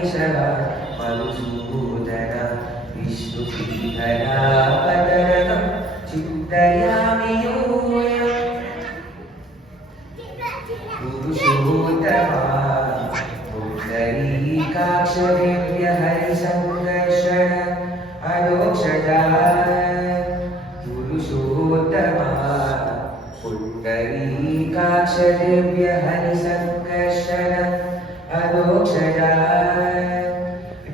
केशव मधुसूदन विष्णुश्रीधरा पदरकं चिन्तयामि यूयम् पुरुषोत्तमा पुण्डरीकाक्षदिव्य हरिसङ्कर्षण अरोक्षजा पुरुषोत्तमा पुण्डरीकाक्षदिव्य हरिसङ्कर्षण अरोक्षजा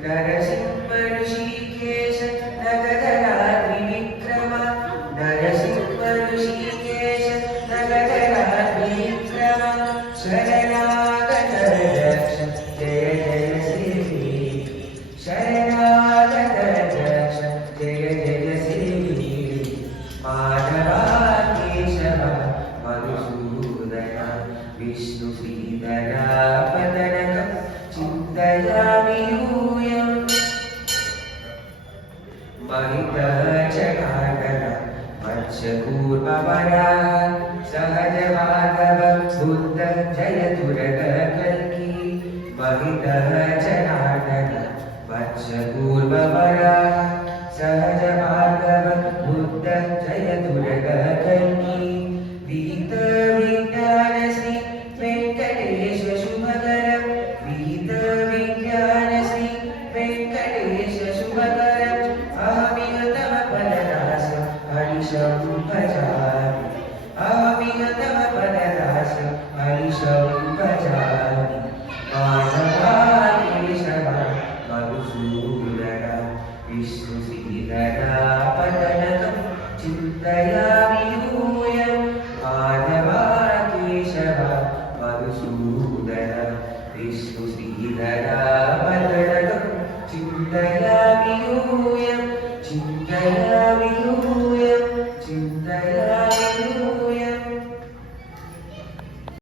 नरसिंह ऋषिकेश नगधरात्रिविक्रम नरसिंह ऋषिकेश नगधरात्रिविक्रम शरणागत रक्ष जय जय श्री शरणागत रक्ष जय जय श्री माधवा केशव मधुसूदन विष्णुश्रीधरा पदरकं चिन्तयामि यूयम् महितजनार्दन मत्स्यकूर्मवराः सहज भागव बुद्ध जयतु रगकल्की महितजनार्दन मत्स्यकूर्मवराः सहज भागव बुद्ध जयतु रगकल्की वीत विज्ञानश्री वेङ्कटेश शुभकरं वीत विज्ञान